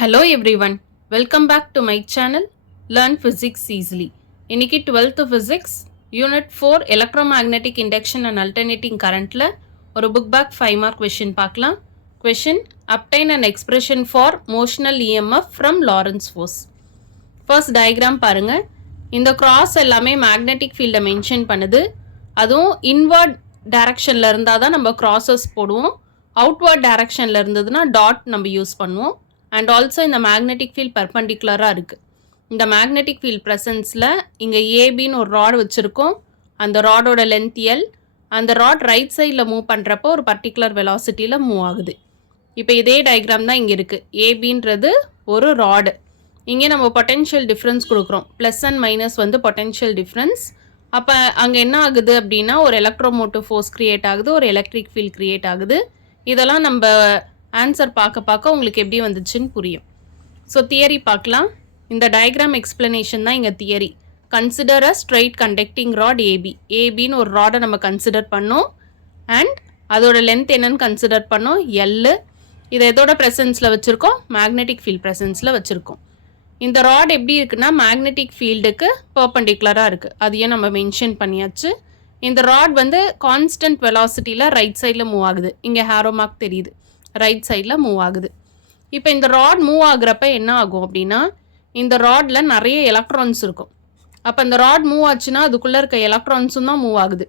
Hello everyone, welcome back to my channel Learn Physics Easily. இன்னைக்கு 12th Physics Unit 4 Electromagnetic Induction and Alternating Currentல ஒரு book back 5 mark question பார்க்கலாம். Question: Obtain an expression for motional EMF from Lorentz force. First diagram பாருங்க. இந்த cross எல்லாமே magnetic field mention பண்ணுது. அதுவும் inward directionல இருந்தா தான் நம்ம crosses போடுவோம். Outward directionல இருந்ததுன்னா dot நம்ம யூஸ் பண்ணுவோம். And also இந்த magnetic field perpendicular-ஆ இருக்கு. இந்த magnetic field presence-ல இங்க ABன்னு ஒரு ராட் வச்சிருக்கோம். அந்த ராடோட லென்த் L. அந்த ராட் ரைட் சைடில் மூவ் பண்ணுறப்போ ஒரு பர்டிகுலர் வெலாசிட்டியில் மூவ் ஆகுது. இப்போ இதே டயக்ராம் தான் இங்கே இருக்குது. ஏபின்றது ஒரு ராடு. இங்கே நம்ம பொட்டென்ஷியல் டிஃப்ரென்ஸ் கொடுக்குறோம். ப்ளஸ் அண்ட் மைனஸ் வந்து பொட்டென்ஷியல் டிஃப்ரென்ஸ். அப்போ அங்கே என்ன ஆகுது அப்படின்னா ஒரு எலக்ட்ரோமோட்டிவ் ஃபோர்ஸ் க்ரியேட் ஆகுது, ஒரு எலக்ட்ரிக் ஃபீல்ட் க்ரியேட் ஆகுது. இதெல்லாம் நம்ம ஆன்சர் பார்க்க உங்களுக்கு எப்படி வந்துச்சுன்னு புரியும். ஸோ தியரி பார்க்கலாம். இந்த டயக்ராம் எக்ஸ்பிளனேஷன் தான் இங்கே theory. Consider a straight conducting rod AB. ஏபின்னு ஒரு ராடை நம்ம கன்சிடர் பண்ணோம். அண்ட் அதோட லென்த் என்னன்னு கன்சிடர் பண்ணோம், எல்லு. இதை எதோட ப்ரெசன்ஸில் வச்சுருக்கோம், மேக்னெட்டிக் ஃபீல்ட் ப்ரெசன்ஸில் வச்சுருக்கோம். இந்த ராட் எப்படி இருக்குன்னா மேக்னெட்டிக் ஃபீல்டுக்கு பர்பண்டிகுலராக இருக்குது. அதையும் நம்ம மென்ஷன் பண்ணியாச்சு. இந்த ராட் வந்து கான்ஸ்டன்ட் வெலாசிட்டியில் ரைட் சைடில் மூவ் ஆகுது. இங்கே ஹேரோ மார்க் தெரியுது, ரைட் சைடில் மூவ் ஆகுது. இப்போ இந்த ராட் மூவ் ஆகுறப்ப என்ன ஆகும் அப்படின்னா இந்த ராடில் நிறைய எலக்ட்ரான்ஸ் இருக்கும். அப்போ இந்த ராட் மூவ் ஆச்சுன்னா அதுக்குள்ளே இருக்க எலக்ட்ரான்ஸும் தான் மூவ் ஆகுது.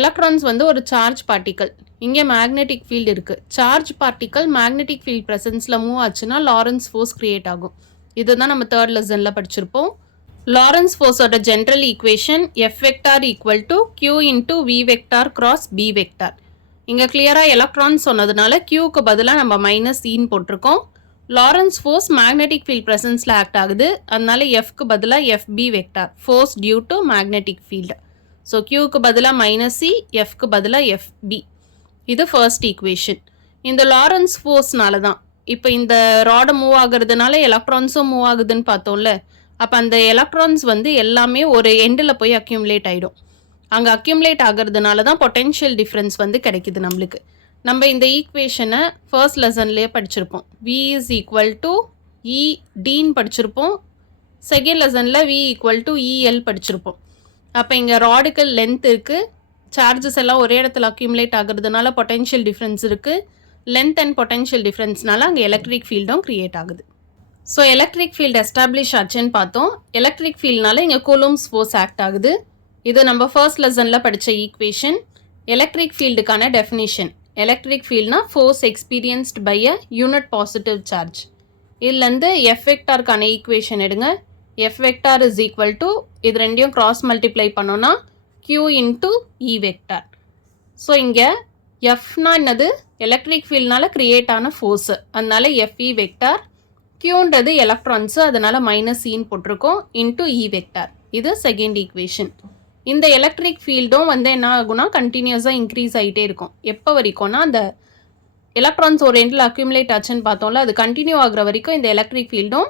எலக்ட்ரான்ஸ் வந்து ஒரு சார்ஜ் பார்ட்டிக்கல். இங்கே மேக்னெட்டிக் ஃபீல்டு இருக்குது. சார்ஜ் பார்ட்டிக்கல் மேக்னெட்டிக் ஃபீல்ட் ப்ரெசன்ஸில் மூவ் ஆச்சுன்னா லாரன்ஸ் ஃபோர்ஸ் க்ரியேட் ஆகும். இதுதான் நம்ம தேர்ட் லெசனில் படிச்சிருப்போம். லாரன்ஸ் ஃபோர்ஸோட general equation F vector equal to Q into V vector cross B vector. இங்கே கிளியராக எலக்ட்ரான்ஸ் சொன்னதுனால கியூக்கு பதிலாக நம்ம மைனஸ் இன்னு போட்டிருக்கோம். லாரன்ஸ் ஃபோர்ஸ் மேக்னெட்டிக் ஃபீல்ட் ப்ரெசன்ஸில் ஆக்ட் ஆகுது. அதனால எஃப்க்கு பதிலாக FB vector, force due to magnetic field. So கியூக்கு பதிலாக மைனஸ் சி, எஃப்க்கு பதிலாக எஃப்பி. இது ஃபர்ஸ்ட் ஈக்குவேஷன். இந்த லாரன்ஸ் ஃபோர்ஸ்னால தான் இப்போ இந்த ராடை மூவ் ஆகுறதுனால எலக்ட்ரான்ஸும் மூவ் ஆகுதுன்னு பார்த்தோம்ல. அப்போ அந்த எலக்ட்ரான்ஸ் வந்து எல்லாமே ஒரு எண்டில் போய் அக்யூமுலேட் ஆகிடும். அங்கே அக்யூமுலேட் ஆகிறதுனால தான் பொட்டென்ஷியல் டிஃப்ரென்ஸ் வந்து கிடைக்குது நம்மளுக்கு. நம்ம இந்த ஈக்குவேஷனை ஃபர்ஸ்ட் லெசன்லேயே படிச்சிருப்போம். V இஸ் ஈக்குவல் டு EDன்னு படிச்சிருப்போம். செகண்ட் லெசனில் V ஈக்குவல் டு EL படிச்சிருப்போம். அப்போ இங்கே ராடுக்கு லென்த் இருக்குது, சார்ஜஸ் எல்லாம் ஒரே இடத்துல அக்யூமுலேட் ஆகிறதுனால பொட்டென்ஷியல் டிஃப்ரென்ஸ் இருக்குது. லென்த் அண்ட் பொட்டென்ஷியல் டிஃப்ரென்ஸ்னால அங்கே எலக்ட்ரிக் ஃபீல்டும் க்ரியேட் ஆகுது. ஸோ எலக்ட்ரிக் ஃபீல்டு எஸ்டாப்ளிஷ் ஆச்சுன்னு பார்த்தோம். எலக்ட்ரிக் ஃபீல்ட்னால இங்கே கூலம்ஸ் ஃபோர்ஸ் ஆக்ட் ஆகுது. இது நம்ம ஃபர்ஸ்ட் லெசனில் படித்த ஈக்குவேஷன். எலக்ட்ரிக் ஃபீல்டுக்கான டெஃபினிஷன்: எலக்ட்ரிக் ஃபீல்ட்னா force experienced by a unit positive charge. இதுலேருந்து எஃப் வெக்டாருக்கான ஈக்குவேஷன் எடுங்க. F vector is equal to இது ரெண்டையும் கிராஸ் மல்டிப்ளை பண்ணோன்னா Q into E vector. So இங்கே எஃப்னா என்னது, எலக்ட்ரிக் ஃபீல்ட்னால கிரியேட் ஆன ஃபோர்ஸு, அதனால எஃப்இ வெக்டார். கியூன்றது எலக்ட்ரான்ஸு, அதனால் மைனஸ் இன்னு போட்டிருக்கோம், இன்டூ இ வெக்டார். இது செகண்ட் ஈக்குவேஷன். இந்த எலக்ட்ரிக் ஃபீல்டும் வந்து என்ன ஆகும்னா கண்டினியூஸாக இன்க்ரீஸ் ஆகிட்டே இருக்கும். எப்போ வரைக்கும்னா அந்த எலக்ட்ரான்ஸ் ஒரு எண்டில் அக்யூமுலேட் ஆச்சுன்னு பார்த்தோம்ல, அது கண்டினியூ ஆகுற வரைக்கும் இந்த எலக்ட்ரிக் ஃபீல்டும்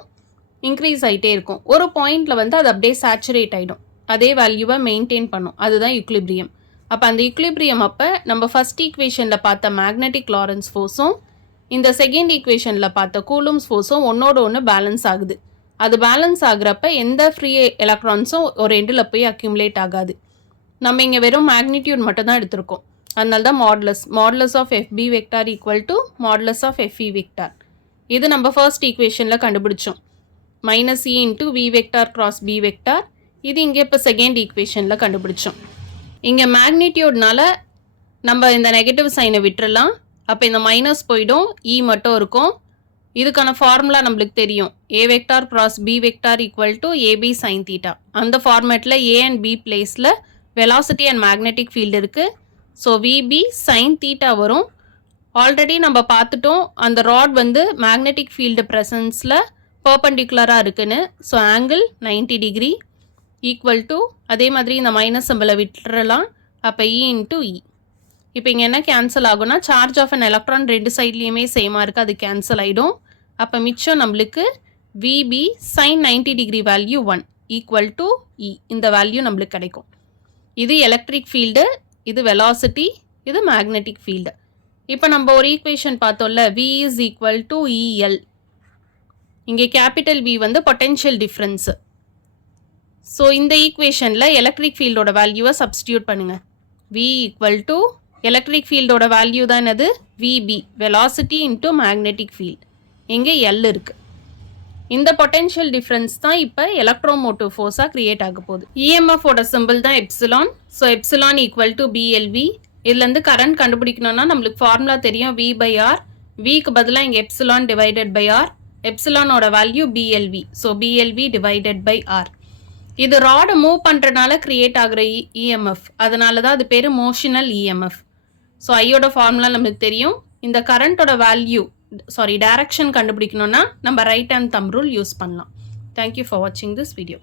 இன்க்ரீஸ் ஆகிட்டே இருக்கும். ஒரு பாயிண்டில் வந்து அது அப்படியே சேச்சுரேட் ஆகிடும், அதே வேல்யூவை மெயின்டைன் பண்ணும். அதுதான் ஈக்லிபிரியம். அப்போ அந்த ஈக்லிபிரியம் அப்போ நம்ம ஃபஸ்ட் ஈக்குவேஷனில் பார்த்த மேக்னெட்டிக் லாரன்ஸ் ஃபோர்ஸும் இந்த செகண்ட் ஈக்குவேஷனில் பார்த்த கூலம்ஸ் ஃபோர்ஸும் ஒன்னோட ஒன்று பேலன்ஸ் ஆகுது. அது பேலன்ஸ் ஆகுறப்ப எந்த ஃப்ரீ எலக்ட்ரான்ஸும் ஒரு எண்டில் போய் அக்யூமுலேட் ஆகாது. நம்ம இங்கே வெறும் மேக்னிடியூட் மட்டும் தான் எடுத்திருக்கோம். அதனால தான் modulus of F B vector equal to modulus of F E vector. இது நம்ம ஃபர்ஸ்ட் ஈக்குவேஷனில் கண்டுபிடிச்சோம். Minus e into v vector cross B vector. இது இங்கே இப்போ செகண்ட் ஈக்குவேஷனில் கண்டுபிடிச்சோம். இங்கே மேக்னிடியூட்னால நம்ம இந்த நெகட்டிவ் சைனை விட்டுறலாம். அப்போ இந்த மைனஸ் போயிடும், இ மட்டும் இருக்கும். இதுக்கான ஃபார்முலா நம்மளுக்கு தெரியும். A vector cross B vector equal to AB sine theta. அந்த ஃபார்மேட்டில் ஏ அண்ட் பி பிளேஸில் வெலாசிட்டி அண்ட் மேக்னெட்டிக் ஃபீல்டு இருக்குது. ஸோ விபி சைன் தீட்டா வரும். ஆல்ரெடி நம்ம பார்த்துட்டோம் அந்த ராட் வந்து மேக்னெட்டிக் ஃபீல்டு ப்ரெசன்ஸில் பர்பண்டிகுலராக இருக்குன்னு. So angle 90 degree equal to, அதே மாதிரி இந்த மைனஸ் சிம்பிளை விட்டுறலாம். அப்போ இ இன்ட்டு இ. இப்போ இங்கே என்ன கேன்சல் ஆகும்னா சார்ஜ் ஆஃப் அன் எலக்ட்ரான் ரெண்டு சைட்லேயுமே சேமாக இருக்குது, அது கேன்சல் ஆகிடும். அப்போ மிச்சம் நம்மளுக்கு VB sine 90 degree value 1 equal to E. இந்த வேல்யூ நம்மளுக்கு கிடைக்கும். இது எலக்ட்ரிக் ஃபீல்டு, இது வெலாசிட்டி, இது மேக்னெட்டிக் ஃபீல்டு. இப்போ நம்ம ஒரு ஈக்குவேஷன் பார்த்தோம்ல, V is equal to EL. இங்கே கேபிட்டல் V வந்து பொட்டென்ஷியல் டிஃப்ரென்ஸு. ஸோ இந்த ஈக்குவேஷனில் எலக்ட்ரிக் ஃபீல்டோட வேல்யூவை சப்ஸ்டியூட் பண்ணுங்கள். V ஈக்குவல் டு எலக்ட்ரிக் ஃபீல்டோட வேல்யூ தான் என்னது VB, velocity into magnetic field. இங்கே L இருக்குது. இந்த பொட்டென்ஷியல் டிஃப்ரென்ஸ் தான் இப்போ எலக்ட்ரோமோட்டிவ் ஃபோர்ஸாக க்ரியேட் ஆக போகுது. இஎம்எஃபோட சிம்பிள் தான் epsilon. So epsilon equal to BLV. இதுலேருந்து கரண்ட் கண்டுபிடிக்கணும்னா நம்மளுக்கு ஃபார்முலா தெரியும் V/R. விக்கு பதிலாக இங்கே எப்சிலான் டிவைடட் பை R. எப்சிலானோட value BLV. So BLV divided by R. இது ராடை மூவ் பண்ணுறதுனால க்ரியேட் ஆகிற இஎம்எஃப். அதனால தான் அது பேர் மோஷனல் இஎம்எஃப். ஸோ ஐயோட ஃபார்முலா நமக்கு தெரியும். இந்த கரண்ட்டோட வேல்யூ டைரக்ஷன் கண்டுபிடிக்கணும்னா நம்ம right hand thumb rule use பண்ணலாம். தேங்க்யூ ஃபார் வாட்சிங் திஸ் வீடியோ.